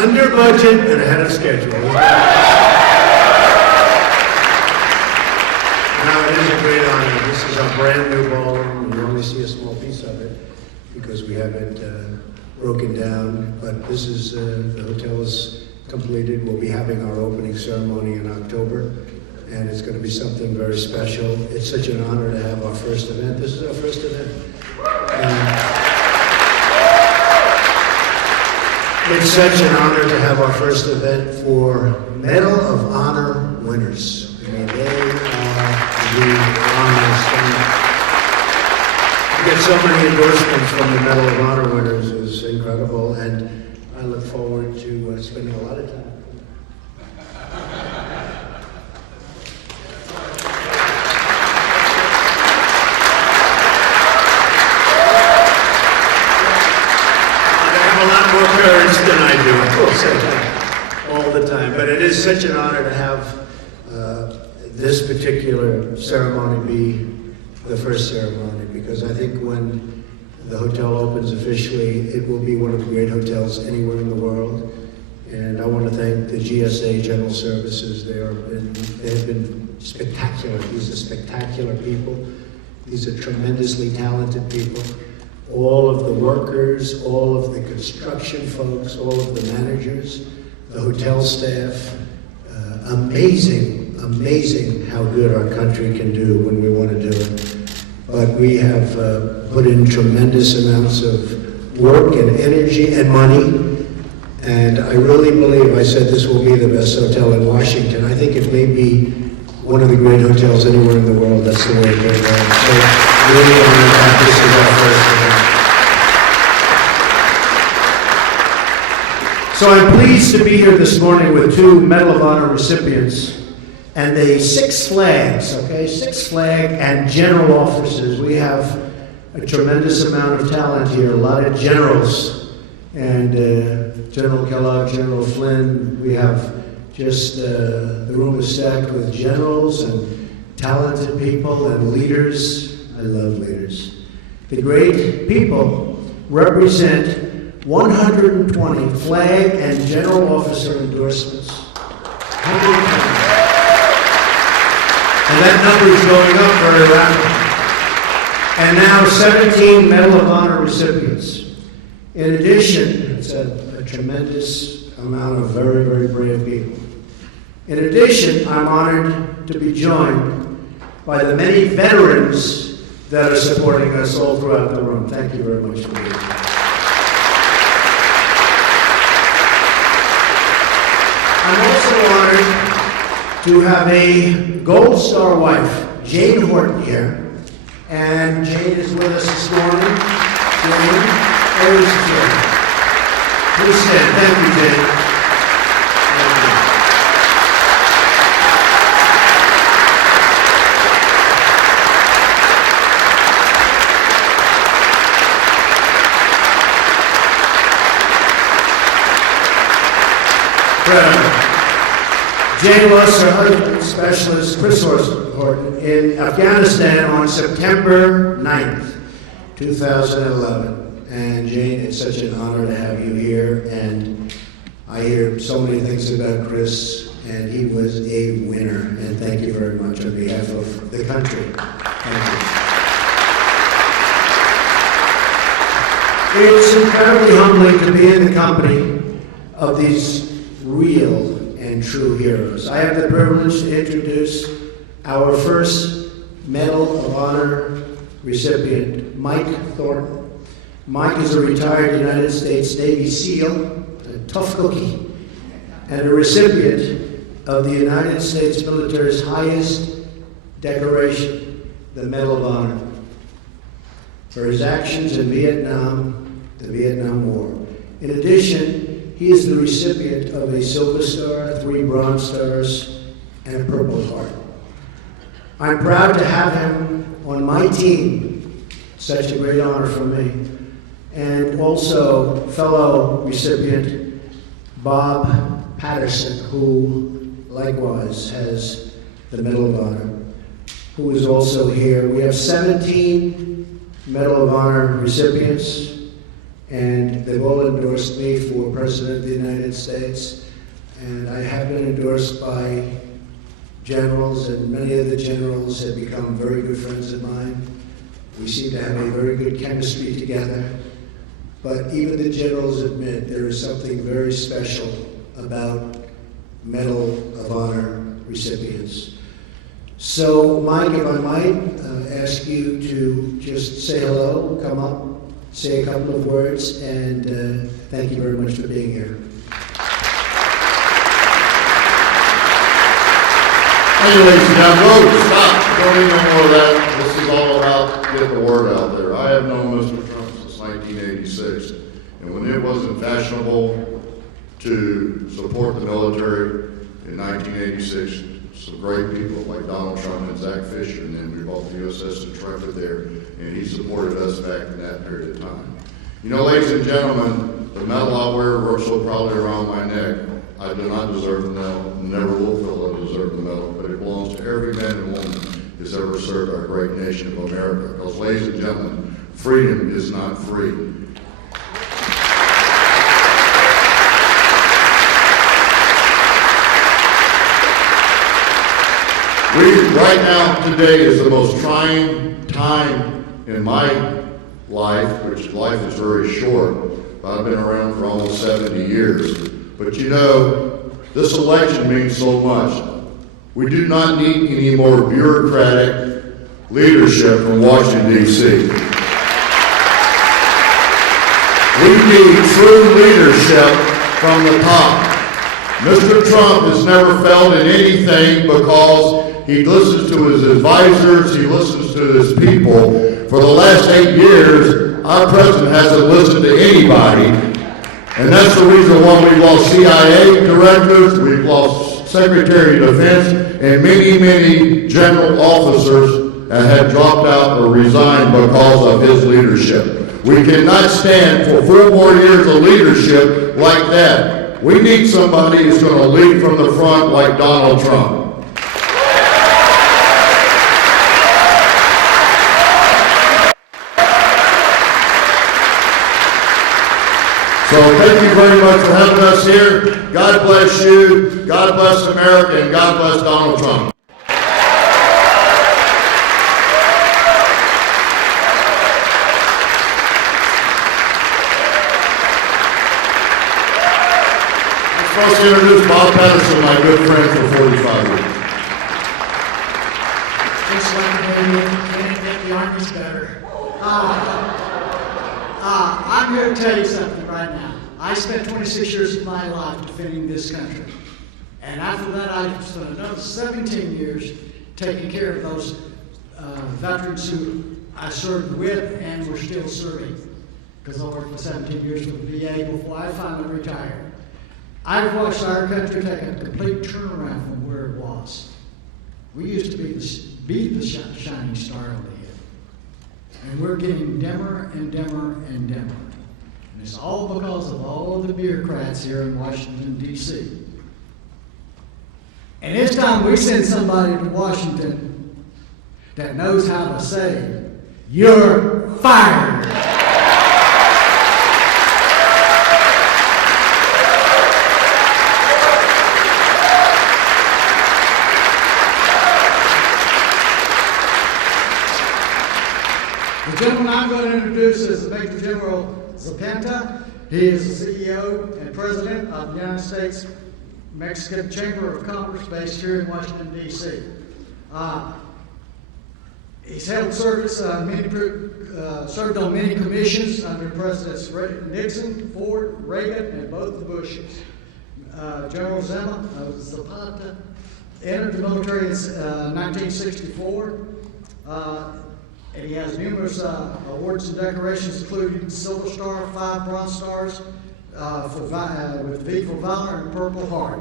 Under budget and ahead of schedule. Now, it is a great honor. This is our brand new ballroom. You only see a small piece of it because we haven't broken down. But this is, the hotel is completed. We'll be having our opening ceremony in October. And it's going to be something very special. It's such an honor to have our first event. This is our first event. It's such an honor to have our first event for Medal of Honor winners. I mean, they are the honors. To get so many endorsements from the Medal of Honor winners is incredible, and I look forward to spending a lot of time. Courage than I do, of course, all the time. But it is such an honor to have this particular ceremony be the first ceremony, because I think when the hotel opens officially, it will be one of the great hotels anywhere in the world. And I want to thank the GSA General Services. They have been spectacular. These are spectacular people. These are tremendously talented people. All of the workers, all of the construction folks, all of the managers, the hotel staff. Amazing how good our country can do when we want to do it. But we have put in tremendous amounts of work and energy and money. And I really believe, I said this will be the best hotel in Washington. I think it may be one of the great hotels anywhere in the world. That's the way it goes. So really honored that this is our first event. So I'm pleased to be here this morning with two Medal of Honor recipients and the Six Flags and general officers. We have a tremendous amount of talent here, a lot of generals, and General Kellogg, General Flynn. We have just, the room is stacked with generals and talented people and leaders. I love leaders. The great people represent 120 flag and general officer endorsements. 120. And that number is going up very rapidly. And now 17 Medal of Honor recipients. In addition, it's a tremendous amount of very, very brave people. In addition, I'm honored to be joined by the many veterans that are supporting us all throughout the room. Thank you very much for being here. I'm also honored to have a Gold Star wife, Jane Horton, here. And Jane is with us this morning. Jane, where is Jane? Please stand. Thank you, Jane. Thank you. Jane lost her husband, Specialist Chris Horton, in Afghanistan on September 9th, 2011. And Jane, it's such an honor to have you here. And I hear so many things about Chris, and he was a winner. And thank you very much on behalf of the country. Thank you. It's incredibly humbling to be in the company of these real and true heroes. I have the privilege to introduce our first Medal of Honor recipient, Mike Thornton. Mike is a retired United States Navy SEAL, a tough cookie, and a recipient of the United States military's highest decoration, the Medal of Honor, for his actions in Vietnam, the Vietnam War. In addition, he is the recipient of a Silver Star, 3 Bronze Stars, and a Purple Heart. I'm proud to have him on my team. Such a great honor for me. And also fellow recipient Bob Patterson, who likewise has the Medal of Honor, who is also here. We have 17 Medal of Honor recipients, and they've all endorsed me for President of the United States. And I have been endorsed by generals, and many of the generals have become very good friends of mine. We seem to have a very good chemistry together. But even the generals admit there is something very special about Medal of Honor recipients. So, Mike, if I might ask you to just say hello, come up, say a couple of words, and thank you very much for being here. Anyways, now go, stop, don't even know that. This is all about getting the word out there. I have known Mr. Trump since 1986, and when it wasn't fashionable to support the military in 1986, some great people like Donald Trump and Zach Fisher, and then we bought the USS Intrepid there, and he supported us back in that period of time. You know, ladies and gentlemen, the medal I wear so proudly around my neck, I do not deserve the medal, never will feel I deserve the medal, but it belongs to every man and woman who's ever served our great nation of America. Because, ladies and gentlemen, freedom is not free. Right now, today is the most trying time in my life, which life is very short. I've been around for almost 70 years. But you know, this election means so much. We do not need any more bureaucratic leadership from Washington, D.C. We need true leadership from the top. Mr. Trump has never failed in anything because he listens to his advisors, he listens to his people. For the last 8 years, our president hasn't listened to anybody. And that's the reason why we've lost CIA directors, we've lost Secretary of Defense, and many, many general officers have dropped out or resigned because of his leadership. We cannot stand for 4 more years of leadership like that. We need somebody who's going to lead from the front like Donald Trump. So thank you very much for having us here. God bless you, God bless America, and God bless Donald Trump. Let's first introduce Bob Patterson, my good friend for 45 years. Just like the Army's better. I'm here to tell you something right now. I spent 26 years of my life defending this country. And after that, I spent another 17 years taking care of those veterans who I served with and were still serving. Because I worked for 17 years with the VA before I finally retired. I've watched our country take a complete turnaround from where it was. We used to be the shining star of the hill. And we're getting dimmer and dimmer and dimmer. And it's all because of all of the bureaucrats here in Washington, D.C. And it's time we send somebody to Washington that knows how to say, "You're fired." The gentleman I'm going to introduce is Major General Zapata. He is the CEO and President of the United States Mexican Chamber of Commerce based here in Washington, D.C. He's held service, served on many commissions under Presidents Nixon, Ford, Reagan, and both the Bushes. General Zapata entered the military in 1964. And he has numerous awards and decorations, including Silver Star, 5 Bronze Stars, with V for Valor and Purple Heart.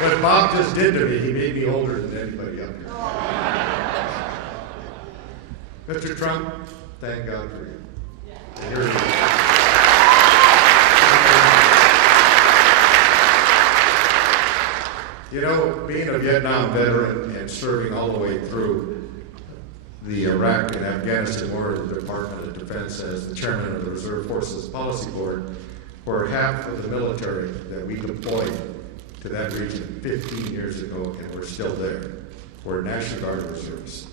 What Bob just did to me, he made me older than anybody up here. Mr. Trump, thank God for you. You know, being a Vietnam veteran and serving all the way through the Iraq and Afghanistan war of the Department of Defense as the chairman of the Reserve Forces Policy Board, where half of the military that we deployed to that region 15 years ago, and we're still there, were National Guard reservists.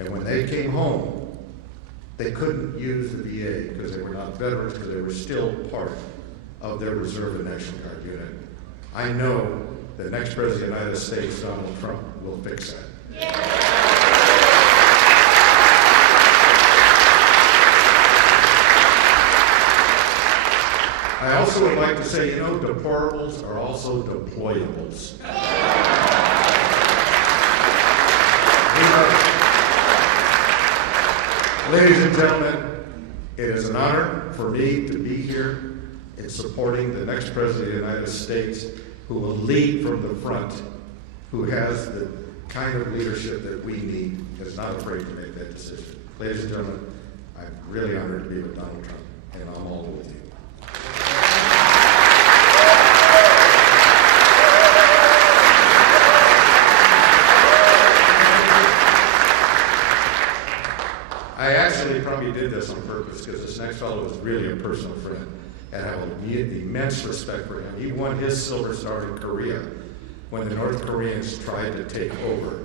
And when they came home, they couldn't use the VA because they were not veterans, because they were still part of their reserve and National Guard unit. I know the next President of the United States, Donald Trump, will fix that. I also would like to say, you know, deplorables are also deployables. Ladies and gentlemen, it is an honor for me to be here in supporting the next President of the United States, who will lead from the front, who has the kind of leadership that we need, is not afraid to make that decision. Ladies and gentlemen, I'm really honored to be with Donald Trump, and I'm all with you. I actually probably did this on purpose because this next fellow is really a personal friend, and I have immense respect for him. He won his Silver Star in Korea when the North Koreans tried to take over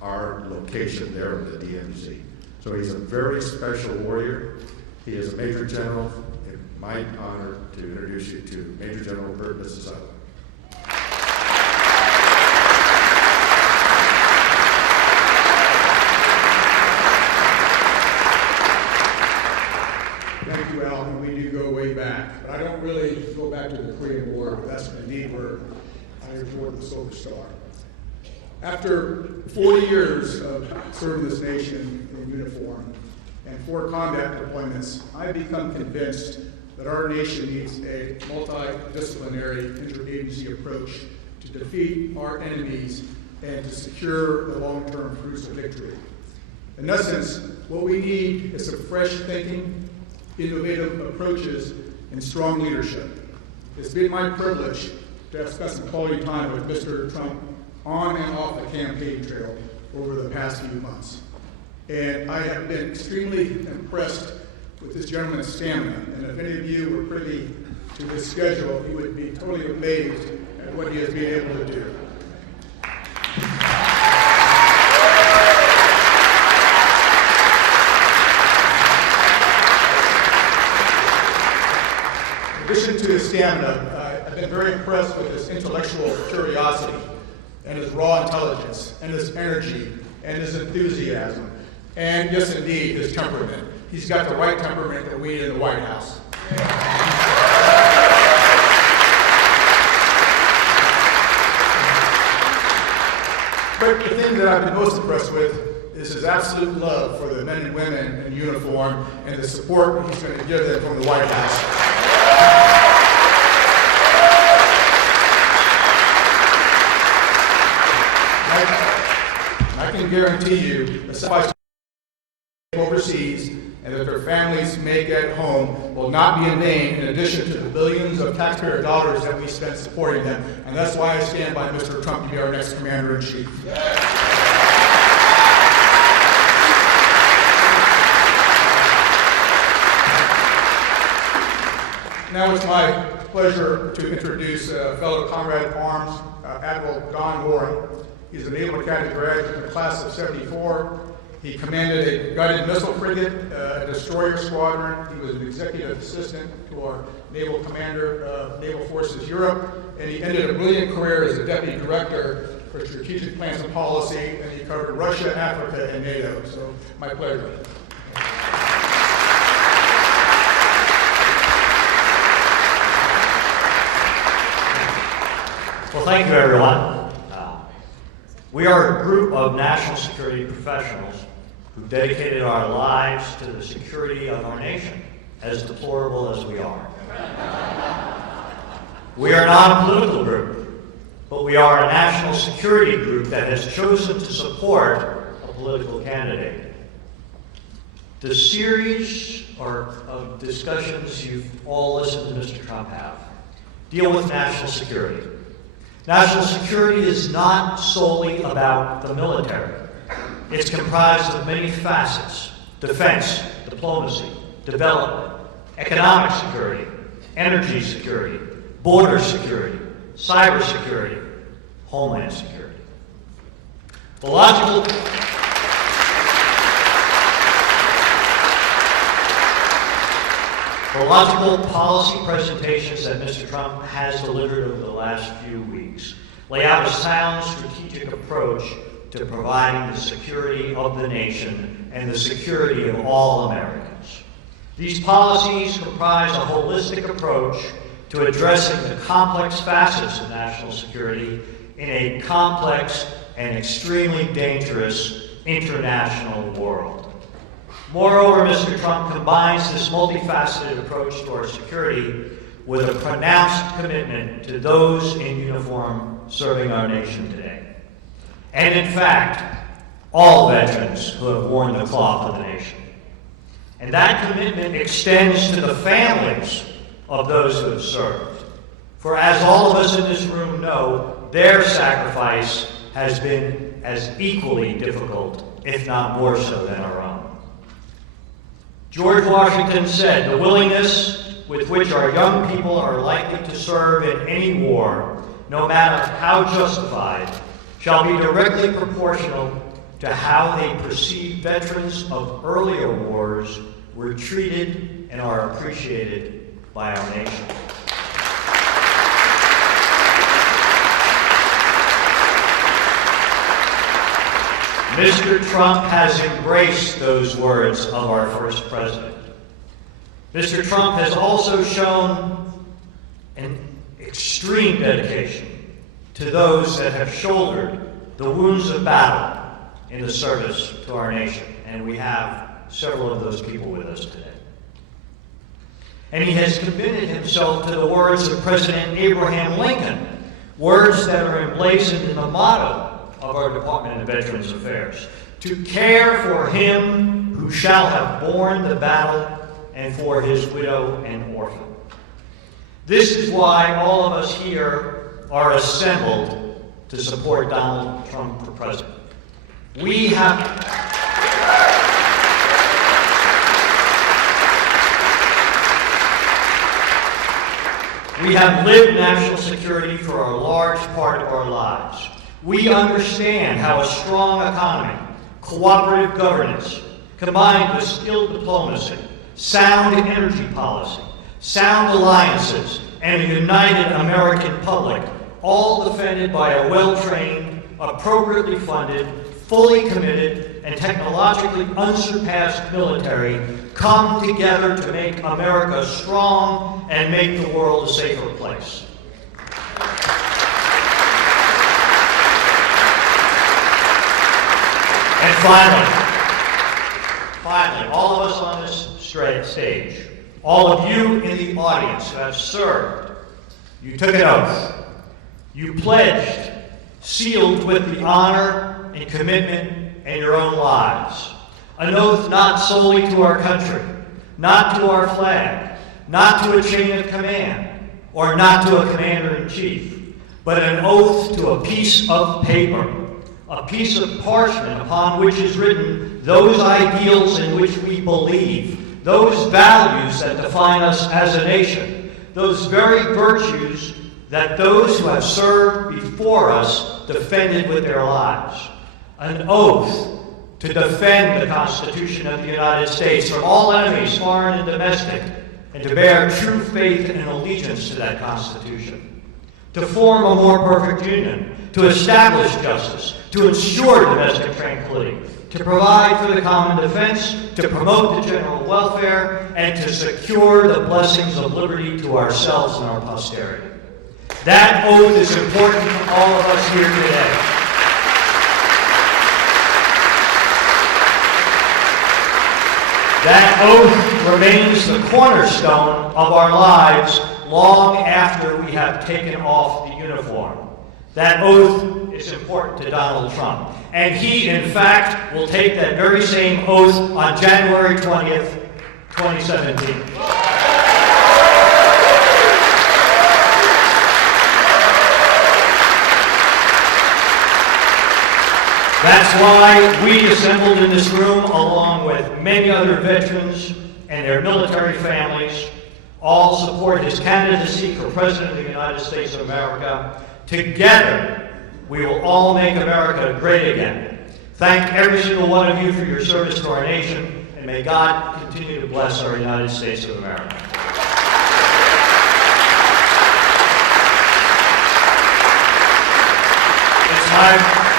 our location there in the DMZ. So he's a very special warrior. He is a Major General. It's my honor to introduce you to Major General Bert Mississauga. Thank you, Al, and we do go way back. But I don't really go back to the Korean War. That's indeed where I award the Silver Star. After 40 years of serving this nation in uniform and 4 combat deployments, I've become convinced that our nation needs a multidisciplinary interagency approach to defeat our enemies and to secure the long-term fruits of victory. In essence, what we need is some fresh thinking, innovative approaches, and strong leadership. It's been my privilege to have spent some quality time with Mr. Trump on and off the campaign trail over the past few months. And I have been extremely impressed with this gentleman's stamina. And if any of you were privy to his schedule, you would be totally amazed at what he has been able to do. In addition to his stamina, I've been very impressed with his intellectual curiosity and his raw intelligence and his energy and his enthusiasm and, yes, indeed, his temperament. He's got the right temperament that we need in the White House. But the thing that I've been most impressed with is his absolute love for the men and women in uniform and the support he's going to give them from the White House. I can guarantee you the sacrifice overseas and that their families make at home will not be in vain, in addition to the billions of taxpayer dollars that we spent supporting them. And that's why I stand by Mr. Trump to be our next commander-in-chief. Now it's my pleasure to introduce fellow comrade at arms, Admiral Don Warren. He's a Naval Academy graduate in the class of '74. He commanded a guided missile frigate, a destroyer squadron. He was an executive assistant to our naval commander of Naval Forces Europe, and he ended a brilliant career as a deputy director for strategic plans and policy, and he covered Russia, Africa, and NATO. So, my pleasure. Well, thank you, everyone. We are a group of national security professionals who dedicated our lives to the security of our nation, as deplorable as we are. We are not a political group, but we are a national security group that has chosen to support a political candidate. The series of discussions you've all listened to Mr. Trump have deal with national security. National security is not solely about the military. It's comprised of many facets: defense, diplomacy, development, economic security, energy security, border security, cyber security, homeland security. The logical policy presentations that Mr. Trump has delivered over the last few weeks lay out a sound strategic approach to providing the security of the nation and the security of all Americans. These policies comprise a holistic approach to addressing the complex facets of national security in a complex and extremely dangerous international world. Moreover, Mr. Trump combines this multifaceted approach to our security with a pronounced commitment to those in uniform serving our nation today. And in fact, all veterans who have worn the cloth of the nation. And that commitment extends to the families of those who have served. For as all of us in this room know, their sacrifice has been as equally difficult, if not more so, than our own. George Washington said, "The willingness with which our young people are likely to serve in any war, no matter how justified, shall be directly proportional to how they perceive veterans of earlier wars were treated and are appreciated by our nation." Mr. Trump has embraced those words of our first president. Mr. Trump has also shown an extreme dedication to those that have shouldered the wounds of battle in the service to our nation, and we have several of those people with us today. And he has committed himself to the words of President Abraham Lincoln, words that are emblazoned in the motto of our Department of Veterans Affairs: "To care for him who shall have borne the battle, and for his widow and orphan." This is why all of us here are assembled to support Donald Trump for president. We have lived national security for a large part of our lives. We understand how a strong economy, cooperative governance, combined with skilled diplomacy, sound energy policy, sound alliances, and a united American public, all defended by a well-trained, appropriately funded, fully committed, and technologically unsurpassed military, come together to make America strong and make the world a safer place. And finally, all of us on this stage, all of you in the audience who have served, you took an oath. You pledged, sealed with the honor and commitment in your own lives. An oath not solely to our country, not to our flag, not to a chain of command, or not to a commander-in-chief, but an oath to a piece of paper, a piece of parchment upon which is written those ideals in which we believe, those values that define us as a nation, those very virtues that those who have served before us defended with their lives. An oath to defend the Constitution of the United States from all enemies, foreign and domestic, and to bear true faith and allegiance to that Constitution. To form a more perfect union, to establish justice, to ensure domestic tranquility, to provide for the common defense, to promote the general welfare, and to secure the blessings of liberty to ourselves and our posterity. That oath is important to all of us here today. That oath remains the cornerstone of our lives long after we have taken off the uniform. That oath is important to Donald Trump. And he, in fact, will take that very same oath on January 20th, 2017. That's why we assembled in this room, along with many other veterans and their military families, all support his candidacy for President of the United States of America. Together, we will all make America great again. Thank every single one of you for your service to our nation, and may God continue to bless our United States of America.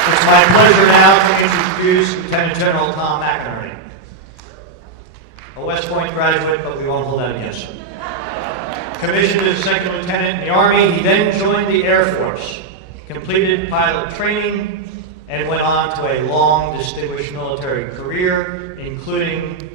It's my pleasure now to introduce Lieutenant General Tom McInerney, a West Point graduate, but we won't hold that against him. Commissioned as second lieutenant in the Army, he then joined the Air Force, completed pilot training, and went on to a long, distinguished military career, including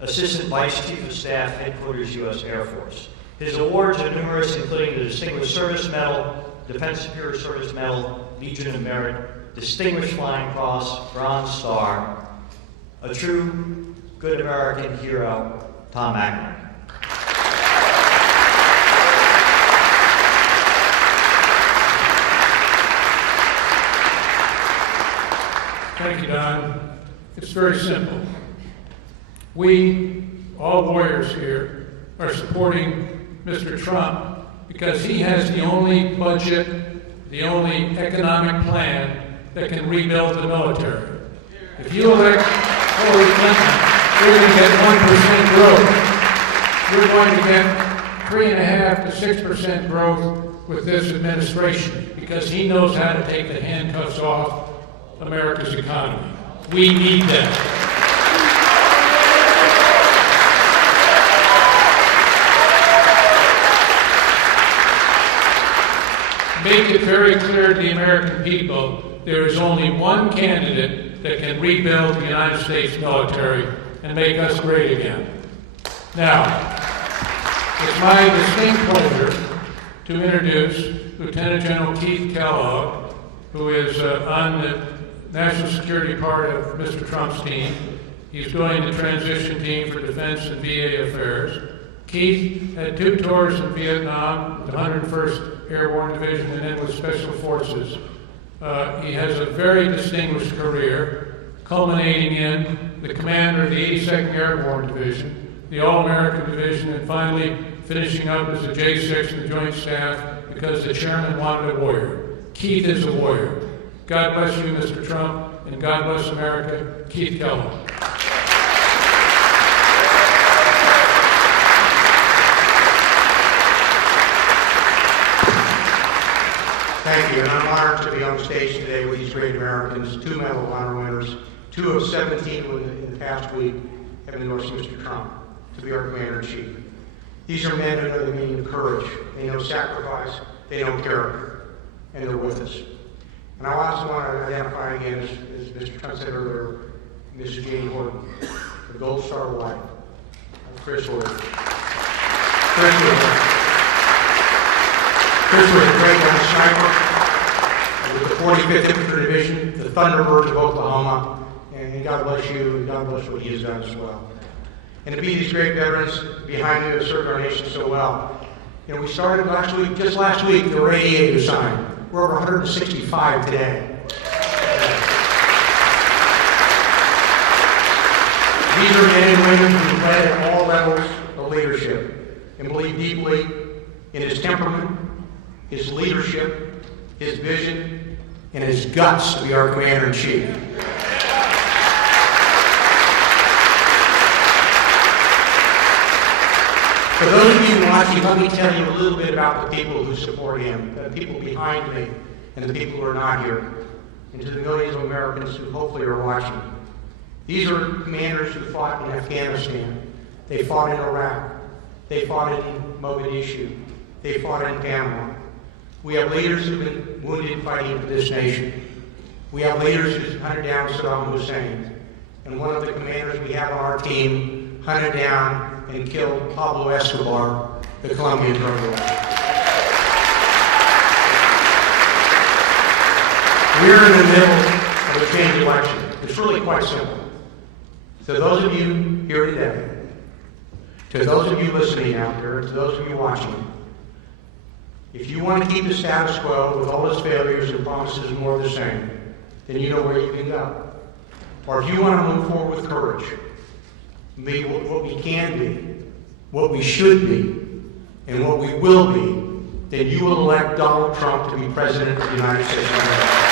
Assistant Vice Chief of Staff, Headquarters, U.S. Air Force. His awards are numerous, including the Distinguished Service Medal, Defense Superior Service Medal, Legion of Merit, Distinguished Flying Cross, Bronze Star. A true good American hero, Tom McInerney. Thank you, Don. It's very simple. We, all warriors here, are supporting Mr. Trump because he has the only budget, the only economic plan that can rebuild the military. If you elect Hillary Clinton, you're going to get 1% growth. You're going to get 3.5% to 6% growth with this administration because he knows how to take the handcuffs off America's economy. We need that. Make it very clear to the American people, there is only one candidate that can rebuild the United States military and make us great again. Now, it's my distinct pleasure to introduce Lieutenant General Keith Kellogg, who is on the national security part of Mr. Trump's team. He's doing the transition team for defense and VA affairs. Keith had 2 tours in Vietnam, the 101st Airborne Division, and then with Special Forces. He has a very distinguished career, culminating in the commander of the 82nd Airborne Division, the All-American Division, and finally finishing up as a J6 in the Joint Staff because the chairman wanted a warrior. Keith is a warrior. God bless you, Mr. Trump, and God bless America. Keith Kellogg. Thank you, and I'm honored to be on stage today with these great Americans, 2 Medal of Honor winners, 2 of 17 in the past week have endorsed Mr. Trump to be our Commander-in-Chief. These are men who know the meaning of courage, they know sacrifice, they know character, and they're with us. And I also want to identify again, as Mr. Trump said earlier, Mrs. Jane Horton, the Gold Star wife of Chris Horton. Chris was a great young sniper with the 45th Infantry Division, the Thunderbirds of Oklahoma, and God bless you, and God bless what he has done as well. And to be these great veterans behind you who have served our nation so well. You know, we started last week, just last week, there were 88 who signed. We're over 165 today. These are men and women who led at all levels of leadership and believe deeply in his temperament, his leadership, his vision, and his guts to be our Commander-in-Chief. For those of you watching, let me tell you a little bit about the people who support him, the people behind me, and the people who are not here, and to the millions of Americans who hopefully are watching. These are commanders who fought in Afghanistan. They fought in Iraq. They fought in Mogadishu. They fought in Panama. We have leaders who've been wounded fighting for this nation. We have leaders who hunted down Saddam Hussein. And one of the commanders we have on our team hunted down and killed Pablo Escobar, the Colombian drug lord. We're in the middle of a change election. It's really quite simple. To those of you here today, to those of you listening out there, to those of you watching, if you want to keep the status quo with all its failures and promises more of the same, then you know where you can go. Or if you want to move forward with courage, be what we can be, what we should be, and what we will be, then you will elect Donald Trump to be President of the United States of America.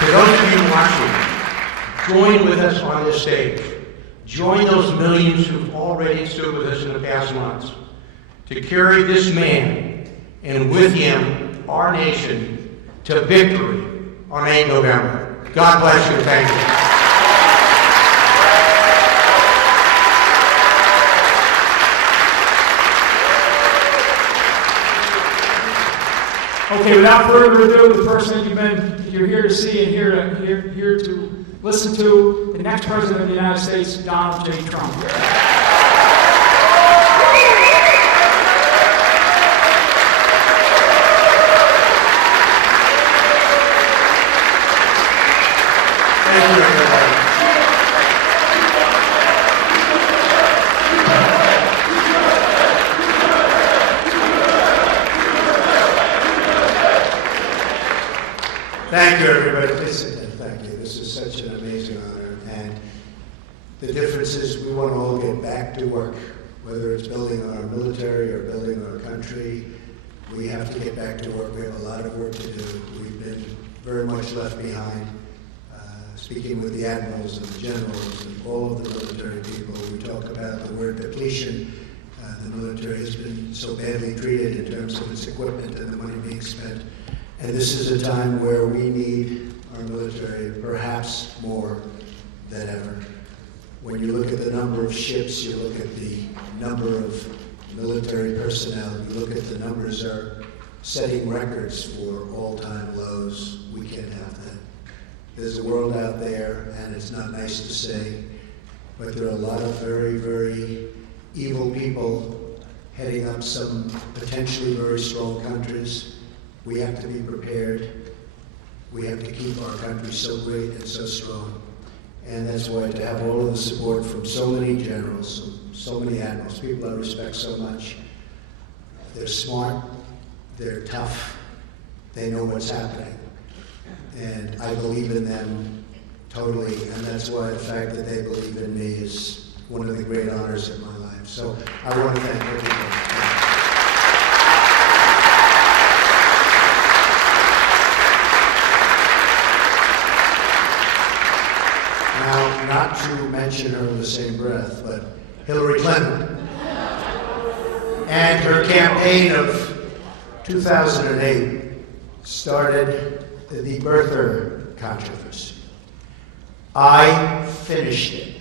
To those of you watching, join with us on this stage. Join those millions who've already stood with us in the past months to carry this man and with him our nation to victory on 8 November. God bless you. Thank you. Okay, without further ado, the person that you're here to see and here to listen to, the next President of the United States, Donald J. Trump. Thank you, everybody. Thank you, everybody. Please sit down. Thank you. This is such an amazing honor. And the difference is we want to all get back to work, whether it's building our military or building our country. We have to get back to work. We have a lot of work to do. We've been very much left behind. Speaking with the admirals and the generals and all of the military people, we talk about the word depletion. The military has been so badly treated in terms of its equipment and the money being spent. And this is a time where we need our military perhaps more than ever. When you look at the number of ships, you look at the number of military personnel, you look at the numbers are setting records for all-time lows. We can't have that. There's a world out there, and it's not nice to say, but there are a lot of very, very evil people heading up some potentially very strong countries. We have to be prepared. We have to keep our country so great and so strong. And that's why to have all of the support from so many generals, so many admirals, people I respect so much. They're smart, they're tough, they know what's happening. And I believe in them totally, and that's why the fact that they believe in me is one of the great honors of my life. So I want to thank everybody. Now, not to mention her in the same breath, but Hillary Clinton and her campaign of 2008 started the birther controversy. I finished it.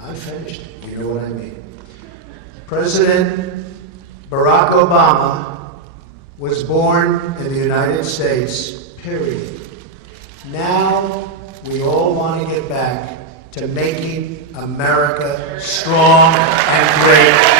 I finished it. You know what I mean? President Barack Obama was born in the United States, period. Now we all want to get back to making America strong and great